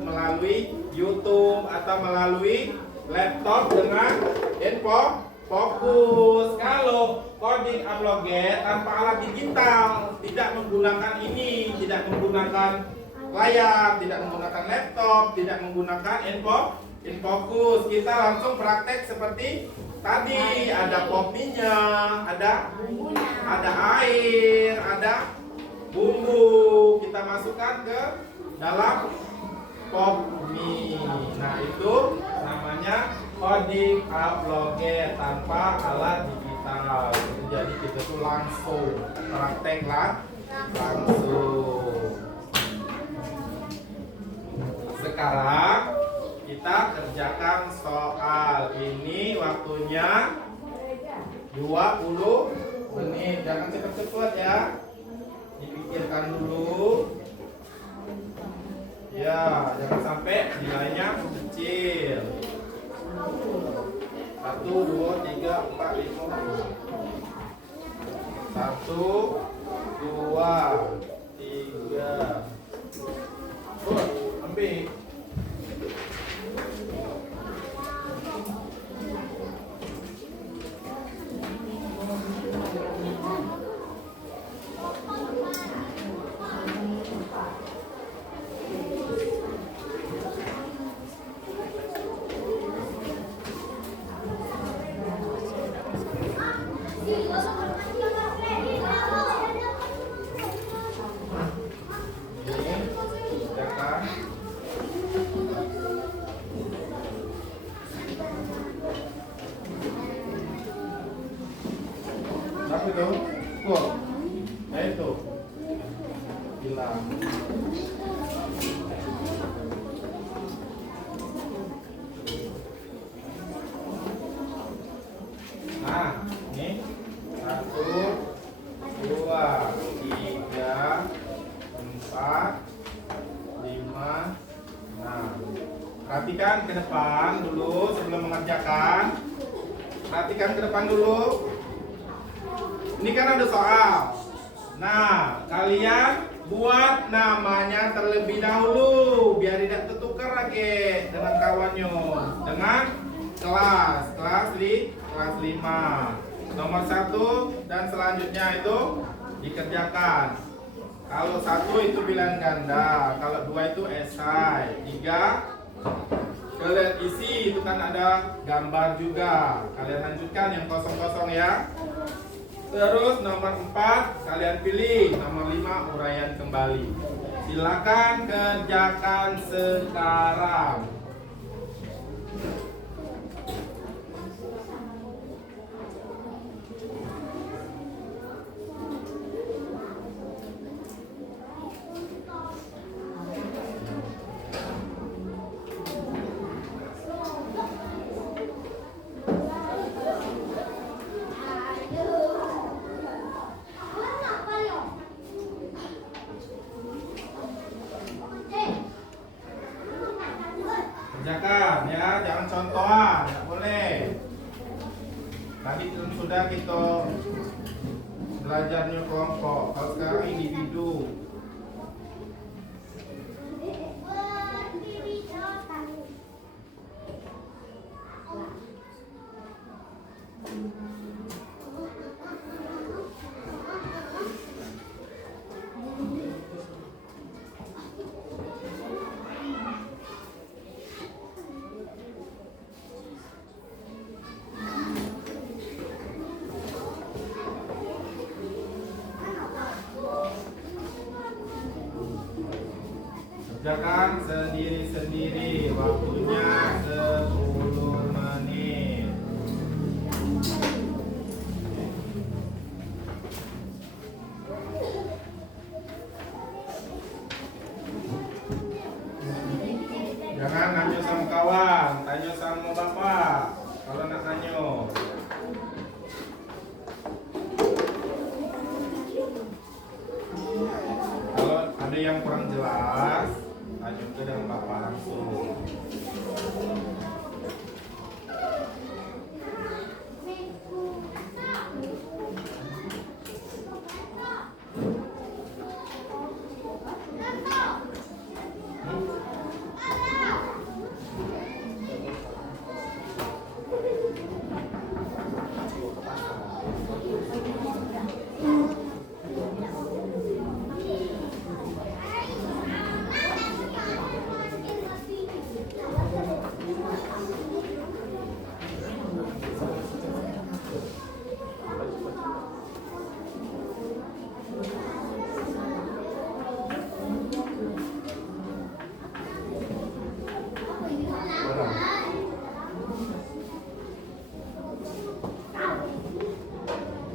melalui YouTube atau melalui laptop dengan info fokus. Kalau coding Ploget tanpa alat digital, tidak menggunakan ini, tidak menggunakan layar, tidak menggunakan laptop, tidak menggunakan infokus. Kita langsung praktek seperti tadi, ada pop minyak, ada air, ada bumbu. Kita masukkan ke dalam pop mie. Nah, itu namanya coding Ploget tanpa alat digital. Jadi kita tuh langsung praktek langsung. Sekarang kita kerjakan soal ini, waktunya 20 menit. Jangan cepet-cepet ya, dipikirkan dulu ya, jangan sampai nilainya kecil. 1, 2, 3, 4, 5. 1, 2, 3. Ambil. Apa itu? Kok? Ya itu. Hilang. Nah, ini 1, 2, 3, 4, 5. Nah, perhatikan ke depan dulu sebelum mengerjakan. Perhatikan ke depan dulu. Ini kan ada soal. Nah, kalian buat namanya terlebih dahulu biar tidak tertukar lagi dengan kawannya. Dengan kelas 5. Nomor 1 dan selanjutnya itu dikerjakan. Kalau 1 itu bilangan ganda, kalau 2 itu esai, 3 kalian isi, itu kan ada gambar juga. Kalian lanjutkan yang kosong-kosong ya. Terus nomor 4 kalian pilih, nomor 5 uraian kembali. Silakan kerjakan sekarang. Kerjakan ya, jangan contohan, nggak boleh. Tadi sudah kita belajarnya kelompok, kalau sekarang individu. Kerjakan sendiri-sendiri. Waktunya 10 menit. Jangan nanyo sama kawan, tanya sama bapak kalau nak nanyo. Kalau ada yang kurang jelas, tanya ke dengan bapak langsung.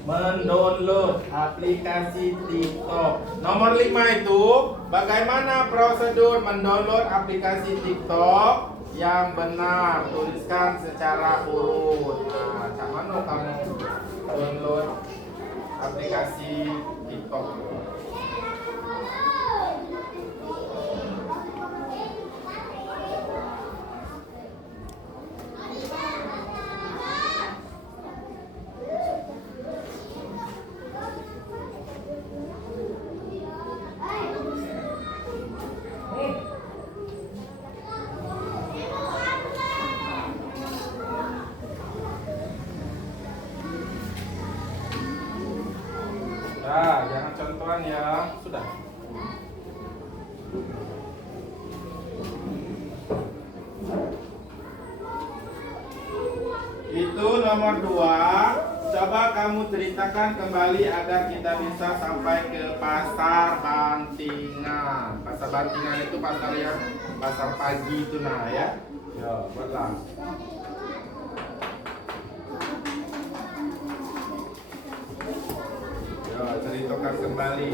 Mendownload aplikasi TikTok. Nomor 5 itu bagaimana prosedur mendownload aplikasi TikTok yang benar. Tuliskan secara urut. Nah, cak mana kamu download aplikasi TikTok? Ya, jangan contohan ya. Sudah. Itu nomor 2. Coba kamu ceritakan kembali agar kita bisa sampai ke pasar Bantingan. Pasar Bantingan itu pasar yang pasar pagi itu nah ya. Yo, buatlah. Ceritakan kembali.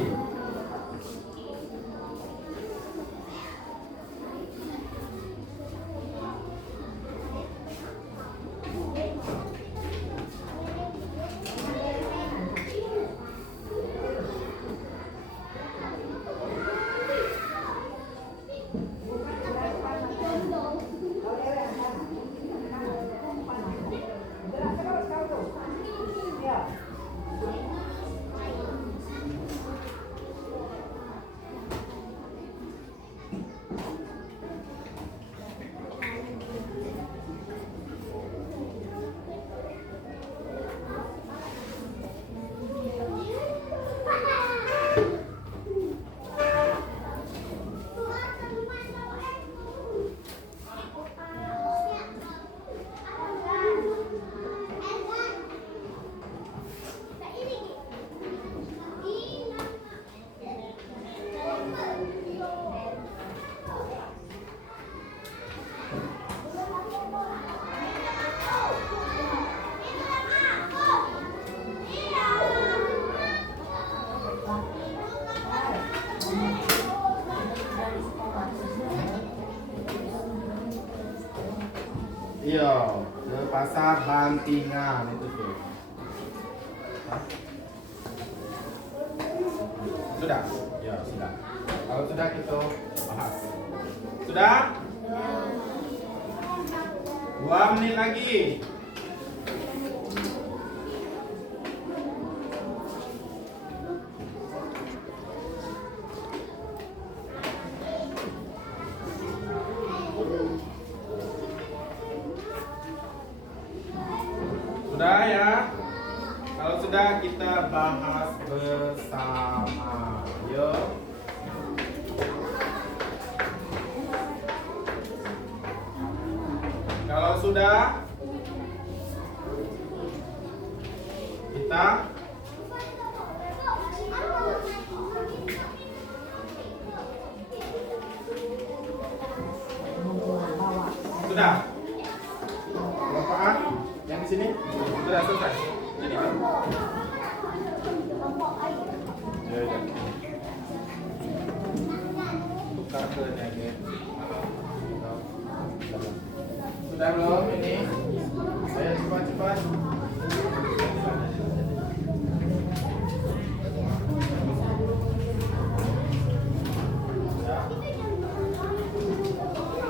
Iya, ke pasar Bantingan itu tuh. Hah? Sudah? Ya, sudah. Kalau sudah kita bahas. Sudah? 2 menit lagi. Sudah ya? Kalau sudah kita bahas bersama. Yuk. Kalau sudah kita Sudah. Kelompok A yang di sini sudah selesai. Ini kan? Ya, ya. Tukar ke ini. Sudah belum ini? Saya cepat-cepat.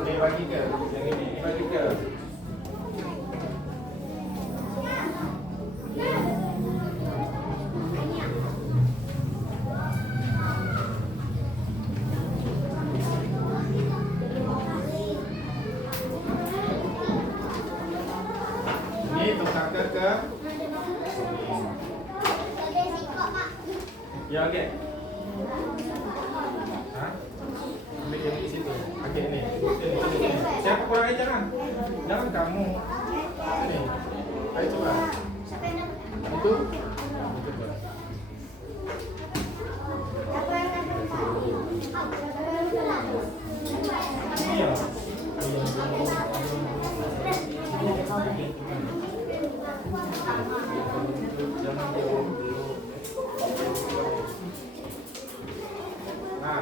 Ini bagi ke yang ini bagi ke. Ini tukar ke. Ya oke. Hah? Ambil yang di situ. Oke ini. Siapa kurangnya jangan. Jangan kamu. Ini. Ayo coba. Itu. Coba. Iya. Jangan jauh dulu. Nah.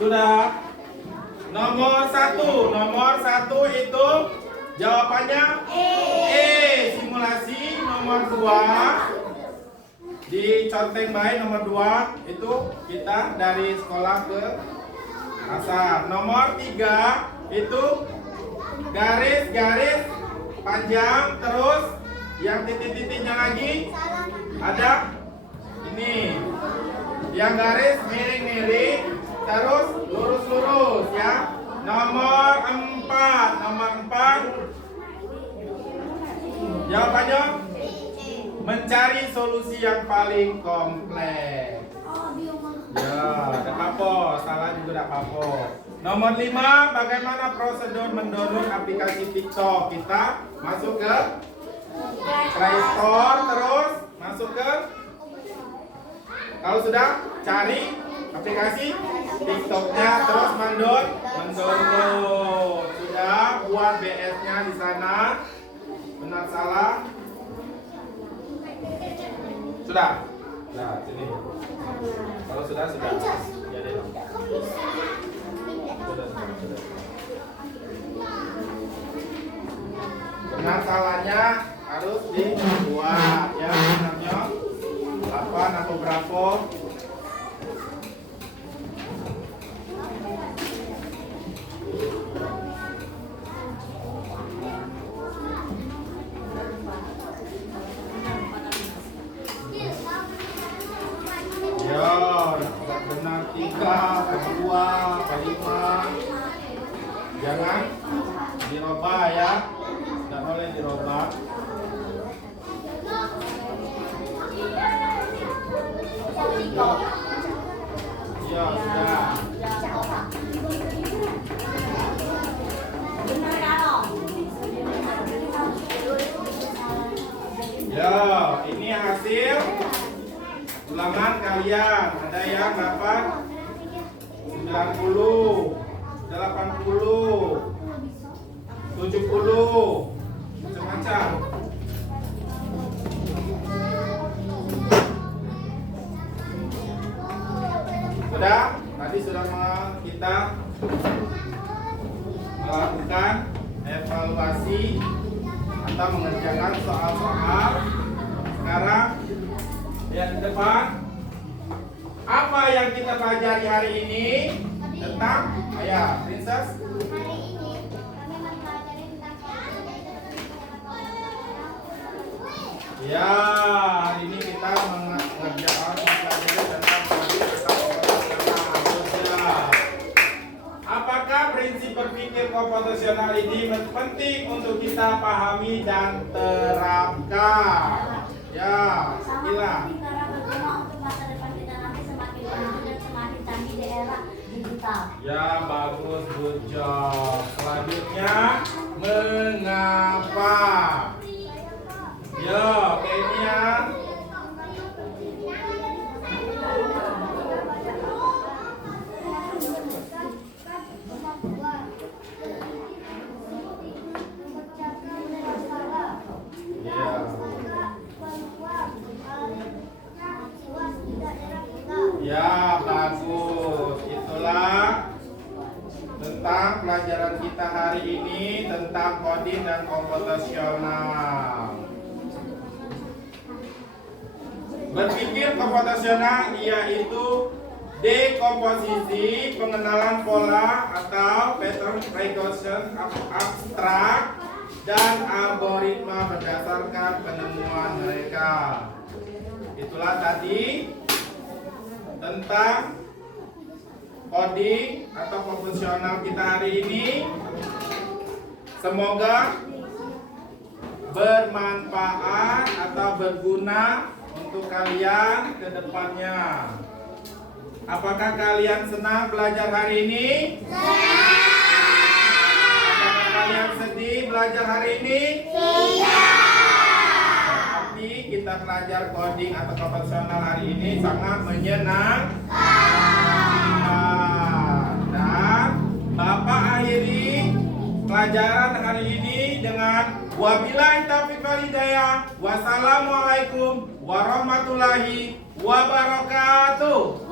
Sudah. Nomor satu itu jawabannya E. Simulasi. Nomor 2 diconteng baik. Nomor 2 itu kita dari sekolah ke asal. Nomor 3 itu garis-garis panjang, terus yang titik-titiknya lagi ada ini. Yang garis miring-miring, terus lurus-lurus ya. Nomor 4 jawabannya mencari solusi yang paling kompleks. Ya, tidak apa-apa, salah juga tidak apa-apa. Nomor 5, bagaimana prosedur mendownload aplikasi TikTok? Kita masuk ke Play Store, terus masuk ke, kalau sudah cari aplikasi TikToknya, terus mendownload. Sudah buat BS-nya di sana. Benar salah? Sudah. Nah, sini. Kalau sudah. Ya deh. Sudah. Benar salahnya harus dibuat ya, benarnya 8 atau berapa. Ya, benar 3, 2, 5. Jangan dirubah ya. Tidak boleh dirubah. Ya, sudah. Ya, ini hasil ulangan kalian. Ada yang dapat 90, 80, 70, macam-macam. Sudah? Tadi sudah kita melakukan evaluasi atau mengerjakan soal-soal. Sekarang lihat di depan. Apa yang kita pelajari hari ini tentang ayah Princess? Hari ini kami mempelajari tentang Ya, hari ini kita mengerjakan mempelajari tentang sosial. Apakah prinsip berpikir komputasional ini penting untuk kita pahami dan terapkan? Ya, gila. untuk masa depan kita nanti semakin maju dan semakin canggih di era digital. Ya, bagus, good job. Selanjutnya, mengapa? Yo, ini ya. tentang pelajaran kita hari ini tentang coding dan komputasional. Berpikir komputasional yaitu dekomposisi, pengenalan pola atau pattern recognition abstrak dan algoritma berdasarkan penemuan mereka. Itulah tadi tentang coding atau komputasional kita hari ini. Semoga bermanfaat atau berguna untuk kalian ke depannya. Apakah kalian senang belajar hari ini? Apakah kalian sedih belajar hari ini? Berarti kita belajar coding atau komputasional hari ini sangat menyenangkan. Dan Bapak akhiri pelajaran hari ini dengan wabillahi taufiq wal hidayah. Wassalamualaikum warahmatullahi wabarakatuh.